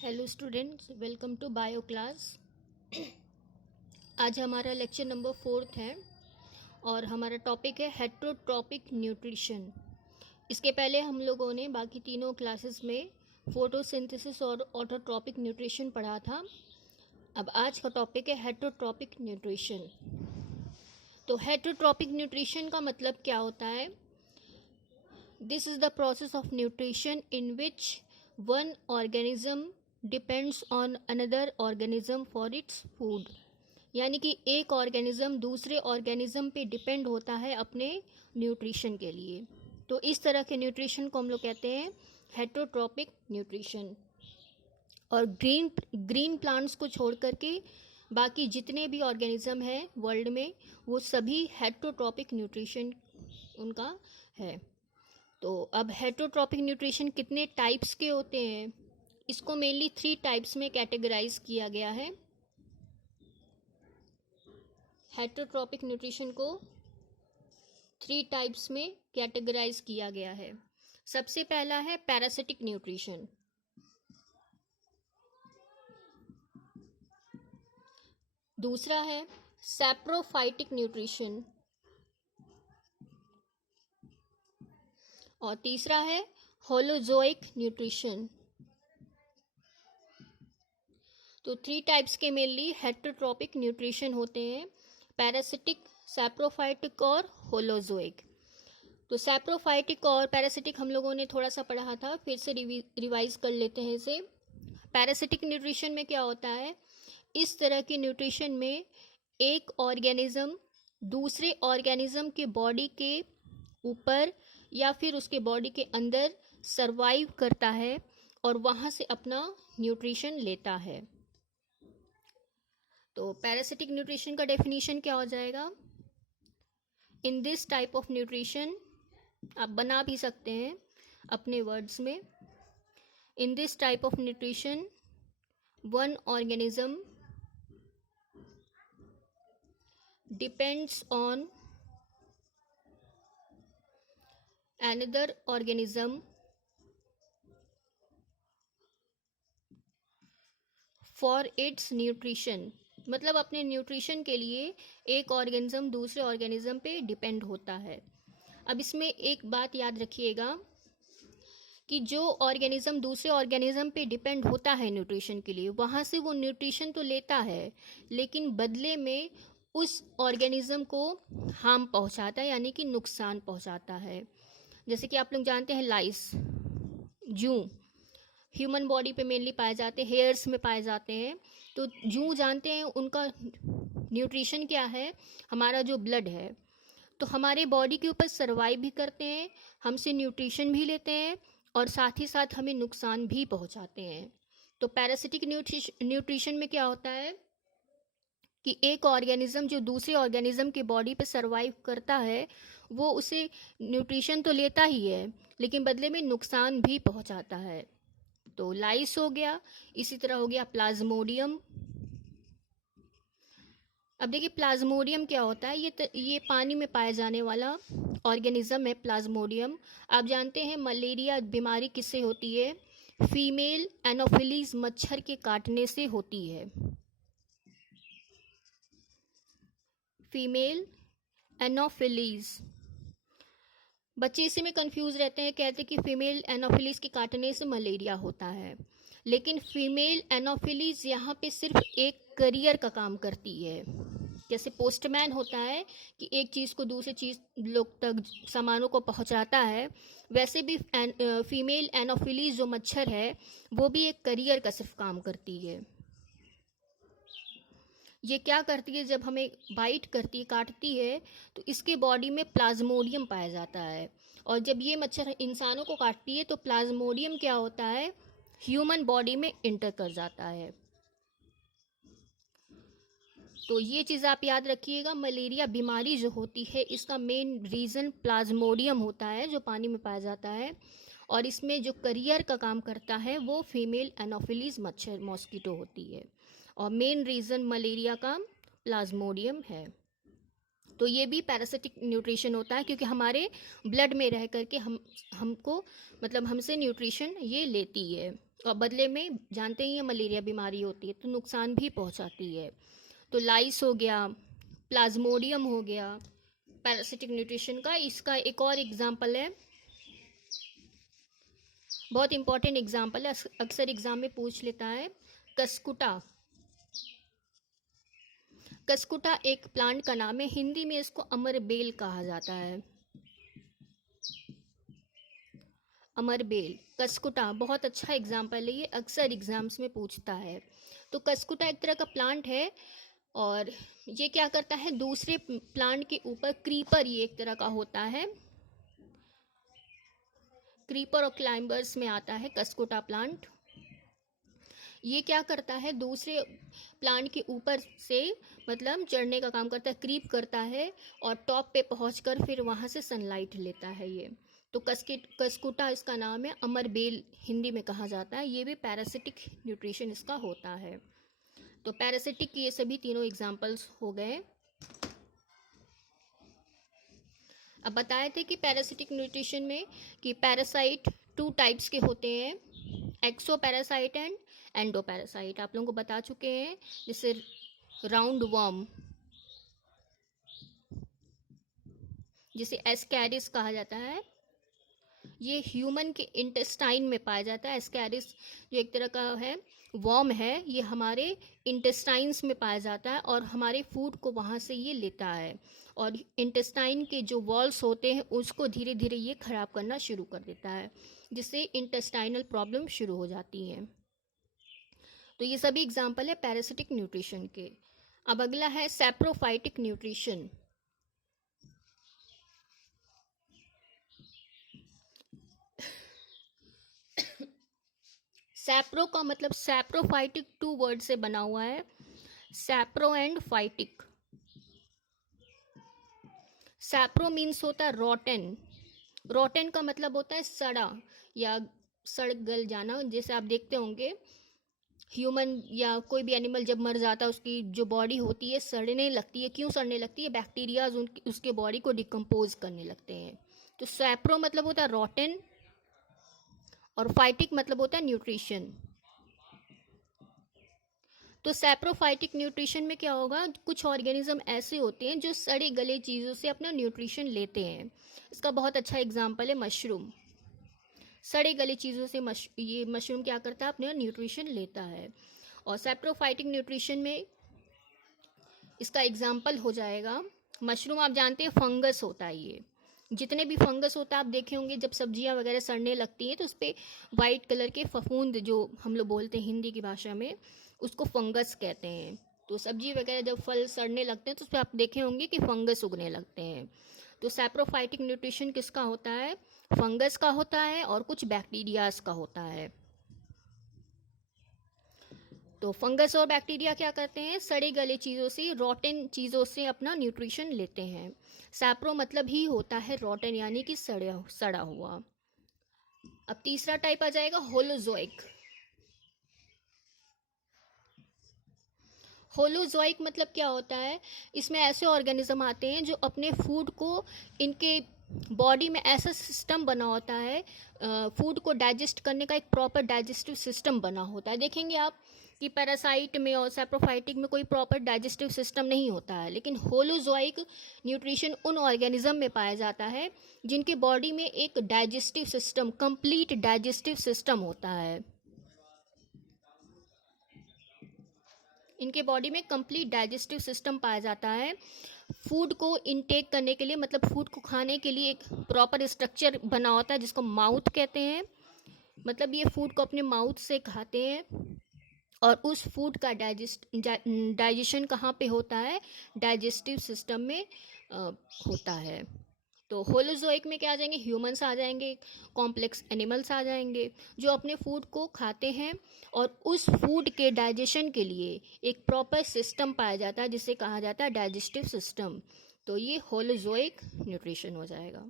Hello students, welcome to bio class. आज हमारा lecture number 4 है और हमारा टॉपिक है हेटरोट्रॉपिक न्यूट्रिशन। इसके पहले हम लोगों ने बाकी तीनों क्लासेस में फोटोसिंथेसिस और ऑटोट्रॉपिक न्यूट्रिशन पढ़ा था। अब आज का टॉपिक है हेटरोट्रॉपिक न्यूट्रिशन। तो हेटरोट्रॉपिक न्यूट्रिशन का मतलब क्या होता है? This is the process of nutrition in which one organism depends on another organism for its food. यानी कि एक ऑर्गेनिज्म दूसरे ऑर्गेनिज्म पे डिपेंड होता है अपने न्यूट्रिशन के लिए। तो इस तरह के न्यूट्रिशन को हम लोग कहते हैं हेटरोट्रॉपिक न्यूट्रिशन। और ग्रीन प्लांट्स को छोड़ करके बाकी जितने भी ऑर्गेनिज्म हैं वर्ल्ड में वो सभी हेटरोट्रॉपिक न्यूट्रिशन उनका है। तो अब हेटरोट्रॉपिक न्यूट्रिशन कितने टाइप्स के होते हैं? इसको मेनली 3 टाइप्स में कैटेगराइज किया गया है। हेटरोट्रॉपिक न्यूट्रिशन को 3 टाइप्स में कैटेगराइज किया गया है। सबसे पहला है पैरासिटिक न्यूट्रिशन। दूसरा है सैप्रोफाइटिक न्यूट्रिशन और तीसरा है होलोजोइक न्यूट्रिशन। तो 3 टाइप्स के मेनली हेटरोट्रॉपिक न्यूट्रिशन होते हैं, पैरासिटिक, सैप्रोफाइटिक और होलोजोइक। तो सैप्रोफाइटिक और पैरासिटिक हम लोगों ने थोड़ा सा पढ़ा था, फिर से रिवाइज कर लेते हैं इसे। पैरासिटिक न्यूट्रिशन में क्या होता है? इस तरह की न्यूट्रिशन में एक ऑर्गेनिज्म दूसरे ऑर्गेनिज्म के बॉडी के ऊपर या फिर उसके बॉडी के अंदर सरवाइव करता है और वहाँ से अपना न्यूट्रिशन लेता है। तो पैरासिटिक न्यूट्रिशन का डेफिनेशन क्या हो जाएगा? In this type of nutrition, आप बना भी सकते हैं अपने वर्ड्स में। In this type of nutrition one organism depends on another organism for its nutrition। मतलब अपने न्यूट्रिशन के लिए एक ऑर्गेनिज्म दूसरे ऑर्गेनिज्म पे डिपेंड होता है। अब इसमें एक बात याद रखिएगा कि जो ऑर्गेनिज्म दूसरे ऑर्गेनिज्म पे डिपेंड होता है न्यूट्रिशन के लिए, वहाँ से वो न्यूट्रिशन तो लेता है लेकिन बदले में उस ऑर्गेनिज्म को हार्म पहुँचाता है, यानी कि नुकसान पहुँचाता है। जैसे कि आप लोग जानते हैं लाइस, जूं ह्यूमन बॉडी पे मेनली पाए जाते हैं, हेयर्स में पाए जाते हैं। तो जूं जानते हैं उनका न्यूट्रिशन क्या है? हमारा जो ब्लड है। तो हमारे बॉडी के ऊपर सर्वाइव भी करते हैं, हमसे न्यूट्रिशन भी लेते हैं और साथ ही साथ हमें नुकसान भी पहुंचाते हैं। तो पैरासिटिक न्यूट्रिशन में क्या होता है कि एक ऑर्गेनिज्म जो दूसरे ऑर्गेनिज्म के बॉडी पे सरवाइव करता है वो उसे न्यूट्रिशन तो लेता ही है लेकिन बदले में नुकसान भी पहुंचाता है। तो लाइस हो गया, इसी तरह हो गया प्लाज्मोडियम। अब देखिए प्लाज्मोडियम क्या होता है? ये पानी में पाया जाने वाला ऑर्गेनिज्म है प्लाज्मोडियम। आप जानते हैं मलेरिया बीमारी किससे होती है? फीमेल एनोफिलीज मच्छर के काटने से होती है। फीमेल एनोफिलीज, बच्चे इसी में कंफ्यूज रहते हैं, कहते हैं कि फीमेल एनोफिलीज के काटने से मलेरिया होता है, लेकिन फीमेल एनोफिलीज यहाँ पे सिर्फ एक करियर का काम करती है। जैसे पोस्टमैन होता है कि एक चीज़ को दूसरे चीज़ लोग तक सामानों को पहुँचाता है, वैसे भी फीमेल एनोफिलीज जो मच्छर है वो भी एक करियर का सिर्फ काम करती है। ये क्या करती है? जब हमें बाइट करती है, काटती है, तो इसके बॉडी में प्लाज्मोडियम पाया जाता है और जब ये मच्छर इंसानों को काटती है तो प्लाज्मोडियम क्या होता है? ह्यूमन बॉडी में इंटर कर जाता है। तो ये चीज़ आप याद रखिएगा, मलेरिया बीमारी जो होती है इसका मेन रीज़न प्लाज्मोडियम होता है जो पानी में पाया जाता है और इसमें जो करियर का काम करता है वो फीमेल एनोफिलीज मच्छर मॉस्किटो होती है और मेन रीज़न मलेरिया का प्लाज्मोडियम है। तो ये भी पैरासिटिक न्यूट्रिशन होता है क्योंकि हमारे ब्लड में रह करके हमको मतलब हमसे न्यूट्रिशन ये लेती है। और बदले में जानते ही हैं मलेरिया बीमारी होती है तो नुकसान भी पहुंचाती है। तो लाइस हो गया, प्लाज्मोडियम हो गया पैरासिटिक न्यूट्रिशन का। इसका एक और एग्जाम्पल है, बहुत इंपॉर्टेंट एग्जाम्पल है, अक्सर एग्जाम में पूछ लेता है, कसकुटा। कसकुटा एक प्लांट का नाम है, हिंदी में इसको अमरबेल कहा जाता है। अमरबेल, कसकुटा बहुत अच्छा एग्जाम्पल है, ये अक्सर एग्जाम्स में पूछता है। तो कसकुटा एक तरह का प्लांट है और ये क्या करता है, दूसरे प्लांट के ऊपर, क्रीपर ये एक तरह का होता है, क्रीपर और क्लाइंबर्स में आता है कसकुटा प्लांट। ये क्या करता है, दूसरे प्लांट के ऊपर से मतलब चढ़ने का काम करता है, क्रीप करता है और टॉप पे पहुंचकर फिर वहां से सनलाइट लेता है ये। तो कसकुटा इसका नाम है, अमरबेल हिंदी में कहा जाता है। ये भी पैरासिटिक न्यूट्रिशन इसका होता है। तो पैरासिटिक ये सभी तीनों एग्जाम्पल्स हो गए। अब बताए थे कि पैरासिटिक न्यूट्रिशन में कि पैरासाइट 2 टाइप्स के होते हैं, एक्सो पैरासाइट एंड एंडो पैरासाइट, आप लोगों को बता चुके हैं। जैसे राउंड वर्म, जिसे एस्कैरिस कहा जाता है, ये ह्यूमन के इंटेस्टाइन में पाया जाता है। एस्कैरिस जो एक तरह का है वर्म है, ये हमारे इंटेस्टाइन्स में पाया जाता है और हमारे फूड को वहाँ से ये लेता है और इंटेस्टाइन के जो वॉल्स होते हैं उसको धीरे धीरे ये खराब करना शुरू कर देता है, जिससे इंटेस्टाइनल प्रॉब्लम शुरू हो जाती हैं। तो ये सभी एग्जाम्पल है पैरासिटिक न्यूट्रिशन के। अब अगला है सैप्रोफाइटिक न्यूट्रिशन। सैप्रो का मतलब, सैप्रोफाइटिक 2 वर्ड से बना हुआ है, सैप्रो एंड फाइटिक। सैप्रो मीन्स होता है रॉटन, रॉटन का मतलब होता है सड़ा या सड़ गल जाना। जैसे आप देखते होंगे ह्यूमन या कोई भी एनिमल जब मर जाता है उसकी जो बॉडी होती है सड़ने लगती है। क्यों सड़ने लगती है, बैक्टीरियाज उसके बॉडी को डिकम्पोज करने लगते हैं। तो सैप्रो मतलब होता है रॉटन और फाइटिक मतलब होता है न्यूट्रिशन। तो सैप्रोफाइटिक न्यूट्रिशन में क्या होगा, कुछ ऑर्गेनिज्म ऐसे होते हैं जो सड़े गले चीज़ों से अपना न्यूट्रिशन लेते हैं। इसका बहुत अच्छा एग्जाम्पल है मशरूम। सड़े गले चीज़ों से ये मशरूम क्या करता है, अपना न्यूट्रिशन लेता है। और सैप्रोफाइटिक न्यूट्रिशन में इसका एग्जाम्पल हो जाएगा मशरूम। आप जानते हैं फंगस होता है ये, जितने भी फंगस होता है आप देखे होंगे जब सब्जियां वगैरह सड़ने लगती हैं तो उस पर वाइट कलर के फफूंद, जो हम लोग बोलते हैं हिंदी की भाषा में, उसको फंगस कहते हैं। तो सब्जी वगैरह जब फल सड़ने लगते हैं तो उस पर आप देखे होंगे कि फंगस उगने लगते हैं। तो सैप्रोफाइटिक न्यूट्रिशन किसका होता है, फंगस का होता है और कुछ बैक्टीरियाज का होता है। तो फंगस और बैक्टीरिया क्या करते हैं, सड़े गले चीज़ों से, रॉटन चीज़ों से अपना न्यूट्रिशन लेते हैं। सैप्रो मतलब ही होता है रॉटन, यानी कि सड़ा हुआ। अब तीसरा टाइप आ जाएगा होलोजोइक। होलोजोइक मतलब क्या होता है, इसमें ऐसे ऑर्गेनिज्म आते हैं जो अपने फूड को, इनके बॉडी में ऐसा सिस्टम बना होता है, फूड को डाइजेस्ट करने का एक प्रॉपर डाइजेस्टिव सिस्टम बना होता है। देखेंगे आप कि पैरासाइट में और सैप्रोफाइटिक में कोई प्रॉपर डाइजेस्टिव सिस्टम नहीं होता है, लेकिन होलोजोइक न्यूट्रिशन उन ऑर्गेनिज्म में पाया जाता है जिनके बॉडी में एक digestive system, complete digestive system होता है। इनके बॉडी में कंप्लीट डाइजेस्टिव सिस्टम पाया जाता है। फूड को इनटेक करने के लिए, मतलब फूड को खाने के लिए एक प्रॉपर स्ट्रक्चर बना होता है जिसको माउथ कहते हैं। मतलब ये फूड को अपने माउथ से खाते हैं और उस फूड का डाइजेशन कहाँ पे होता है, डाइजेस्टिव सिस्टम में होता है। तो होलोजोइक में क्या आ जाएंगे, ह्यूमंस आ जाएंगे, कॉम्प्लेक्स एनिमल्स आ जाएंगे जो अपने फूड को खाते हैं और उस फूड के डाइजेशन के लिए एक प्रॉपर सिस्टम पाया जाता है जिसे कहा जाता है डाइजेस्टिव सिस्टम। तो ये होलोजोइक न्यूट्रिशन हो जाएगा।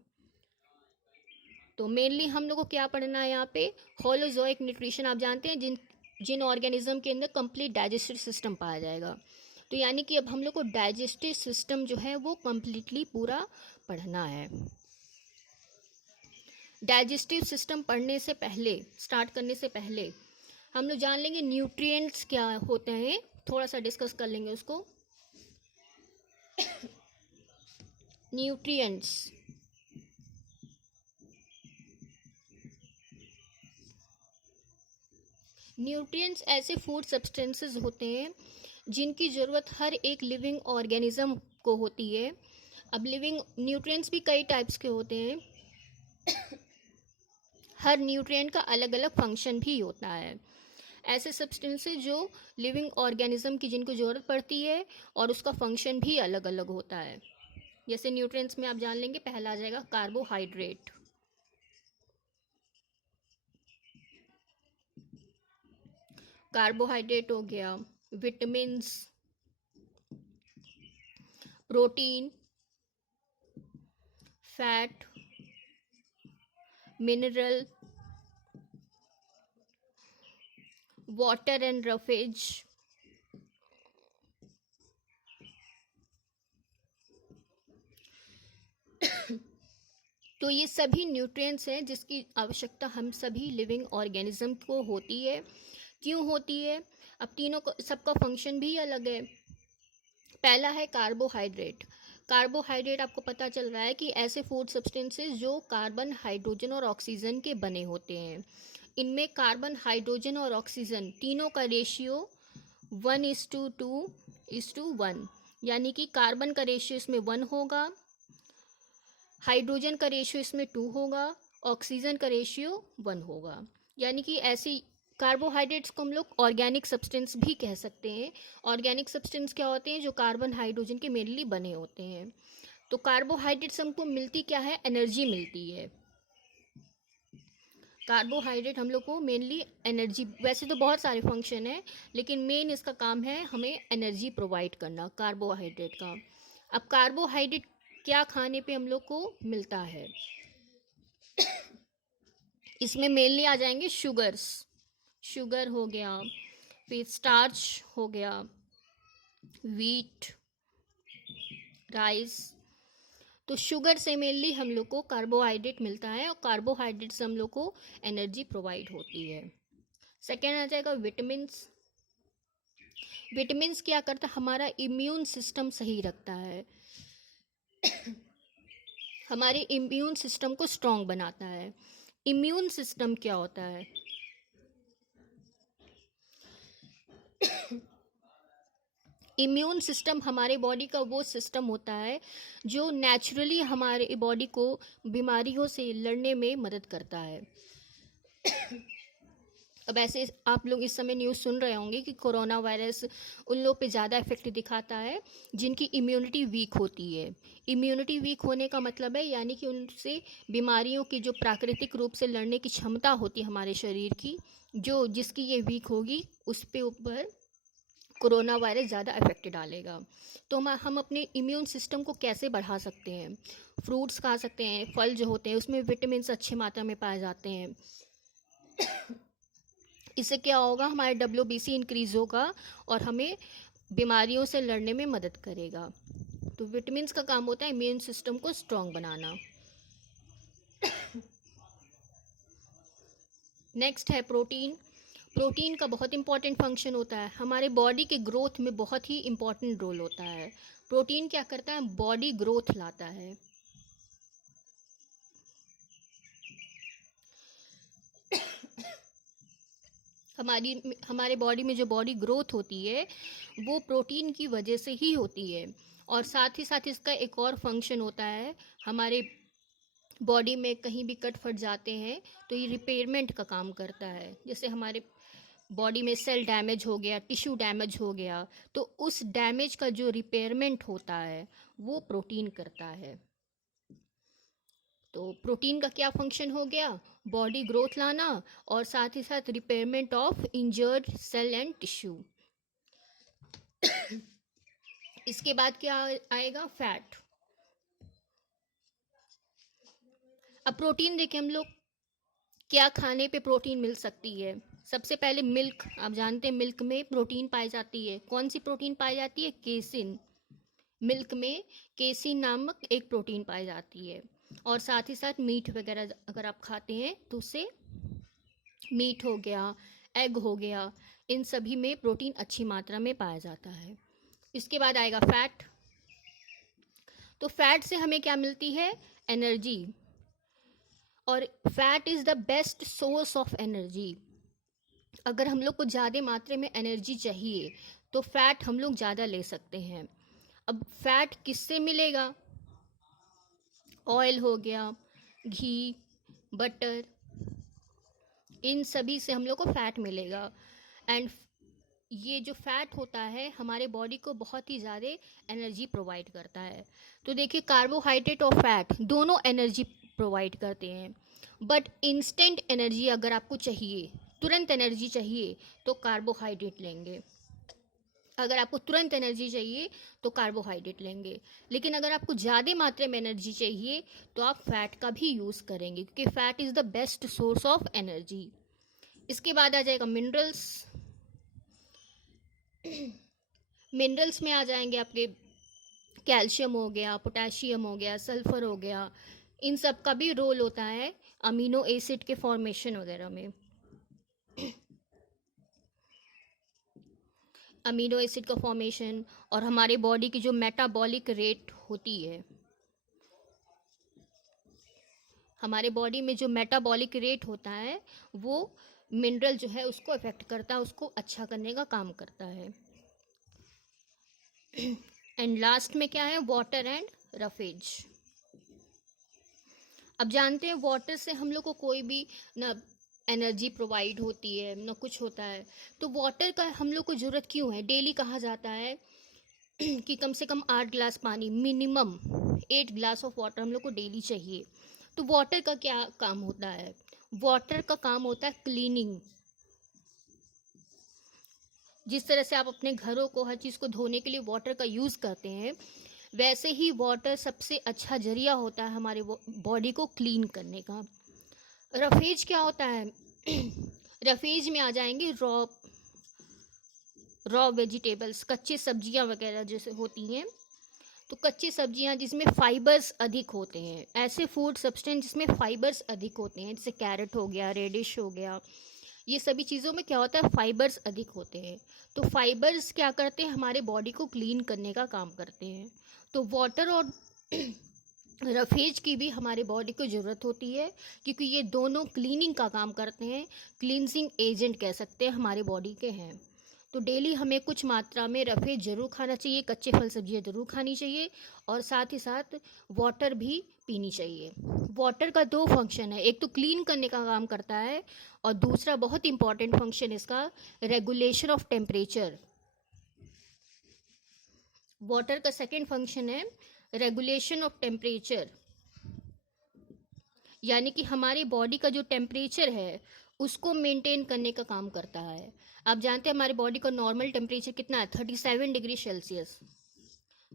तो मेनली हम लोग को क्या पढ़ना है यहाँ पे, होलोजोइक न्यूट्रिशन। आप जानते हैं जिन जिन ऑर्गेनिज्म के अंदर कंप्लीट डाइजेस्टिव सिस्टम पाया जाएगा। तो यानी कि अब हम लोग को डाइजेस्टिव सिस्टम जो है वो कम्प्लीटली पूरा पढ़ना है। डाइजेस्टिव सिस्टम पढ़ने से पहले, स्टार्ट करने से पहले हम लोग जान लेंगे न्यूट्रिएंट्स क्या होते हैं, थोड़ा सा डिस्कस कर लेंगे उसको। न्यूट्रिएंट्स, न्यूट्रिएंट्स ऐसे फूड सब्सटेंसेस होते हैं जिनकी ज़रूरत हर एक लिविंग ऑर्गेनिज्म को होती है। अब लिविंग न्यूट्रिएंट्स भी कई टाइप्स के होते हैं, हर न्यूट्रिएंट का अलग अलग फंक्शन भी होता है। ऐसे सब्सटेंसेस जो लिविंग ऑर्गेनिज्म की जिनको ज़रूरत पड़ती है और उसका फंक्शन भी अलग अलग होता है। जैसे न्यूट्रिएंट्स में आप जान लेंगे, पहला आ जाएगा कार्बोहाइड्रेट। कार्बोहाइड्रेट हो गया, vitamins, protein, fat, mineral, water and roughage, तो ये सभी न्यूट्रिएंट्स हैं जिसकी आवश्यकता हम सभी लिविंग ऑर्गेनिज्म को होती है। क्यों होती है? अब तीनों को सबका फंक्शन भी अलग है। पहला है कार्बोहाइड्रेट। कार्बोहाइड्रेट आपको पता चल रहा है कि ऐसे फूड सब्सटेंसेस जो कार्बन, हाइड्रोजन और ऑक्सीजन के बने होते हैं। इनमें कार्बन, हाइड्रोजन और ऑक्सीजन तीनों का रेशियो 1:2:1, यानी कि कार्बन का रेशियो इसमें 1 होगा, हाइड्रोजन का रेशियो इसमें 2 होगा, ऑक्सीजन का रेशियो 1 होगा। यानी कि ऐसी कार्बोहाइड्रेट्स को हम लोग ऑर्गेनिक सब्सटेंस भी कह सकते हैं। ऑर्गेनिक सब्सटेंस क्या होते हैं? जो कार्बन, हाइड्रोजन के मेनली बने होते हैं। तो कार्बोहाइड्रेट्स हमको मिलती क्या है? एनर्जी मिलती है। कार्बोहाइड्रेट हम लोग को मेनली एनर्जी, वैसे तो बहुत सारे फंक्शन है लेकिन मेन इसका काम है हमें एनर्जी प्रोवाइड करना कार्बोहाइड्रेट का। अब कार्बोहाइड्रेट क्या खाने पे हम लोग को मिलता है? इसमें मेनली आ जाएंगे शुगर्स, शुगर हो गया, फिर स्टार्च हो गया, वीट, राइस। तो शुगर से मेनली हम लोग को कार्बोहाइड्रेट मिलता है और कार्बोहाइड्रेट से हम लोग को एनर्जी प्रोवाइड होती है। सेकेंड आ जाएगा विटामिन्स। विटामिन्स क्या करता है? हमारा इम्यून सिस्टम सही रखता है, हमारे इम्यून सिस्टम को स्ट्रॉन्ग बनाता है। इम्यून सिस्टम क्या होता है? इम्यून सिस्टम हमारे बॉडी का वो सिस्टम होता है जो नेचुरली हमारे बॉडी को बीमारियों से लड़ने में मदद करता है। अब ऐसे आप लोग इस समय न्यूज़ सुन रहे होंगे कि कोरोना वायरस उन लोग पे ज़्यादा इफेक्ट दिखाता है जिनकी इम्यूनिटी वीक होती है। इम्यूनिटी वीक होने का मतलब है यानी कि उनसे बीमारियों की जो प्राकृतिक रूप से लड़ने की क्षमता होती है हमारे शरीर की, जो जिसकी ये वीक होगी उस पे ऊपर कोरोना वायरस ज़्यादा इफेक्ट डालेगा। तो हम अपने इम्यून सिस्टम को कैसे बढ़ा सकते हैं? फ्रूट्स खा सकते हैं, फल जो होते हैं उसमें विटामिन अच्छी मात्रा में पाए जाते हैं। इससे क्या होगा? हमारे WBC इंक्रीज होगा और हमें बीमारियों से लड़ने में मदद करेगा। तो विटामिन का काम होता है इम्यून सिस्टम को स्ट्रॉन्ग बनाना। नेक्स्ट है प्रोटीन। प्रोटीन का बहुत इंपॉर्टेंट फंक्शन होता है, हमारे बॉडी के ग्रोथ में बहुत ही इंपॉर्टेंट रोल होता है। प्रोटीन क्या करता है? बॉडी ग्रोथ लाता है। हमारे बॉडी में जो बॉडी ग्रोथ होती है वो प्रोटीन की वजह से ही होती है। और साथ ही साथ इसका एक और फंक्शन होता है, हमारे बॉडी में कहीं भी कट फट जाते हैं तो ये रिपेयरमेंट का काम करता है। जैसे हमारे बॉडी में सेल डैमेज हो गया, टिश्यू डैमेज हो गया, तो उस डैमेज का जो रिपेयरमेंट होता है वो प्रोटीन करता है। तो प्रोटीन का क्या फंक्शन हो गया? बॉडी ग्रोथ लाना और साथ ही साथ repairment of injured cell and tissue. इसके बाद क्या आएगा? फैट। अब प्रोटीन देखें हम लोग क्या खाने पे प्रोटीन मिल सकती है। सबसे पहले मिल्क, आप जानते हैं मिल्क में प्रोटीन पाई जाती है। कौन सी प्रोटीन पाई जाती है? केसिन। मिल्क में केसिन नामक एक प्रोटीन पाई जाती है। और साथ ही साथ मीट वगैरह अगर आप खाते हैं तो उससे मीट हो गया, एग हो गया, इन सभी में प्रोटीन अच्छी मात्रा में पाया जाता है। इसके बाद आएगा फैट। तो फैट से हमें क्या मिलती है? एनर्जी। और fat is the best source of energy. अगर हम लोग को ज़्यादा मात्रा में एनर्जी चाहिए तो फैट हम लोग ज़्यादा ले सकते हैं। अब फैट किससे मिलेगा? ऑयल हो गया, घी, बटर, इन सभी से हम लोग को फैट मिलेगा। एंड ये जो फैट होता है हमारे बॉडी को बहुत ही ज़्यादा एनर्जी प्रोवाइड करता है। तो देखिए, कार्बोहाइड्रेट और फैट दोनों एनर्जी प्रोवाइड करते हैं, बट इंस्टेंट एनर्जी अगर आपको चाहिए, तुरंत एनर्जी चाहिए, तो कार्बोहाइड्रेट लेंगे। अगर आपको तुरंत एनर्जी चाहिए तो कार्बोहाइड्रेट लेंगे। लेकिन अगर आपको ज़्यादा मात्रा में एनर्जी चाहिए तो आप फैट का भी यूज़ करेंगे, क्योंकि fat is the best source of energy. इसके बाद आ जाएगा मिनरल्स। मिनरल्स में आ जाएंगे आपके कैल्शियम हो गया, पोटेशियम हो गया, सल्फर हो गया। इन सब का भी रोल होता है अमीनो एसिड के फॉर्मेशन वगैरह में। अमीनो एसिड का फॉर्मेशन और हमारे बॉडी की जो मेटाबॉलिक रेट होती है, हमारे बॉडी में जो मेटाबॉलिक रेट होता है वो मिनरल जो है उसको अफेक्ट करता है, उसको अच्छा करने का काम करता है। एंड लास्ट में क्या है? Water and roughage. अब जानते हैं वाटर से हम लोग को कोई भी ना एनर्जी प्रोवाइड होती है ना कुछ होता है। तो वाटर का हम लोग को ज़रूरत क्यों है? डेली कहा जाता है कि कम से कम 8 गिलास पानी, मिनिमम 8 गिलास ऑफ वाटर हम लोग को डेली चाहिए। तो वाटर का क्या काम होता है? वाटर का काम होता है क्लीनिंग। जिस तरह से आप अपने घरों को, हर चीज़ को धोने के लिए वाटर का यूज़ करते हैं, वैसे ही वाटर सबसे अच्छा जरिया होता है हमारे बॉडी को क्लीन करने का। रफेज क्या होता है? रफेज में आ जाएंगे रॉ वेजिटेबल्स, कच्चे सब्जियां वगैरह जैसे होती हैं। तो कच्ची सब्जियां जिसमें फाइबर्स अधिक होते हैं, ऐसे फूड सब्सटेंस जिसमें फाइबर्स अधिक होते हैं, जैसे कैरेट हो गया, रेडिश हो गया, ये सभी चीज़ों में क्या होता है? फाइबर्स अधिक होते हैं। तो फाइबर्स क्या करते हैं? हमारे बॉडी को क्लीन करने का काम करते हैं। तो वाटर और रफेज की भी हमारे बॉडी को ज़रूरत होती है, क्योंकि ये दोनों क्लीनिंग का काम करते हैं, क्लींजिंग एजेंट कह सकते हैं हमारे बॉडी के हैं। तो डेली हमें कुछ मात्रा में रफेज ज़रूर खाना चाहिए, कच्चे फल सब्जियाँ ज़रूर खानी चाहिए, और साथ ही साथ वाटर भी पीनी चाहिए। वाटर का 2 फंक्शन है, एक तो क्लीन करने का काम करता है और दूसरा बहुत इंपॉर्टेंट फंक्शन इसका रेगुलेशन ऑफ टेम्परेचर। वाटर का सेकेंड फंक्शन है रेगुलेशन ऑफ टेम्परेचर, यानी कि हमारी बॉडी का जो टेम्परेचर है उसको मेंटेन करने का काम करता है। आप जानते हैं हमारी बॉडी का नॉर्मल टेम्परेचर कितना है? 37 डिग्री सेल्सियस।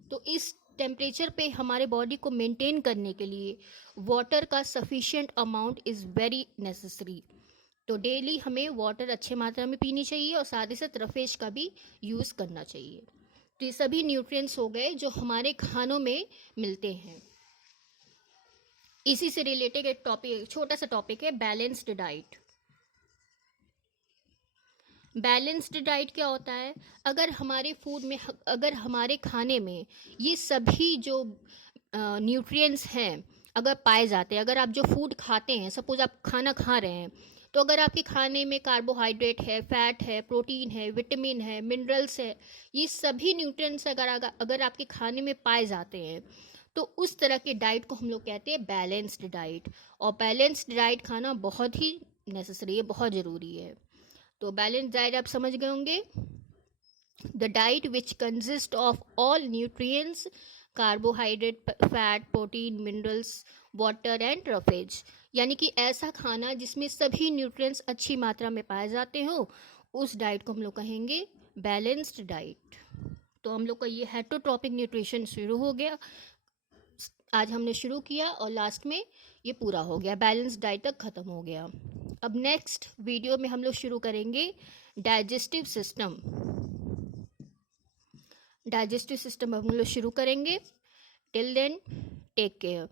तो इस टेम्परेचर पे हमारे बॉडी को मेंटेन करने के लिए वाटर का sufficient amount is very necessary. तो डेली हमें वाटर अच्छे मात्रा में पीनी चाहिए और साथ ही साथ रफेज का भी यूज़ करना चाहिए। तो ये सभी न्यूट्रिएंट्स हो गए जो हमारे खानों में मिलते हैं। इसी से रिलेटेड एक टॉपिक, छोटा सा टॉपिक है बैलेंस्ड डाइट। बैलेंस्ड डाइट क्या होता है? अगर हमारे फूड में, अगर हमारे खाने में ये सभी जो न्यूट्रिएंट्स हैं अगर पाए जाते हैं, अगर आप जो फूड खाते हैं, सपोज आप खाना खा रहे हैं, तो अगर आपके खाने में कार्बोहाइड्रेट है, फैट है, प्रोटीन है, विटामिन है, मिनरल्स है, ये सभी न्यूट्रिएंट्स अगर आपके खाने में पाए जाते हैं, तो उस तरह के डाइट को हम लोग कहते हैं बैलेंस्ड डाइट। और बैलेंस्ड डाइट खाना बहुत ही नेसेसरी है, बहुत ज़रूरी है। तो बैलेंस्ड डाइट आप समझ गए होंगे, the diet which consist of all nutrients, carbohydrate, fat, protein, minerals, water and roughage. यानी कि ऐसा खाना जिसमें सभी न्यूट्रिएंट्स अच्छी मात्रा में पाए जाते हो, उस डाइट को हम लोग कहेंगे बैलेंस्ड डाइट। तो हम लोग का ये हेटरोट्रॉपिक न्यूट्रिशन शुरू हो गया, आज हमने शुरू किया और लास्ट में ये पूरा हो गया, बैलेंस डाइट तक ख़त्म हो गया। अब नेक्स्ट वीडियो में हम लोग शुरू करेंगे डाइजेस्टिव सिस्टम। डाइजेस्टिव सिस्टम हम लोग शुरू करेंगे। Till then take care.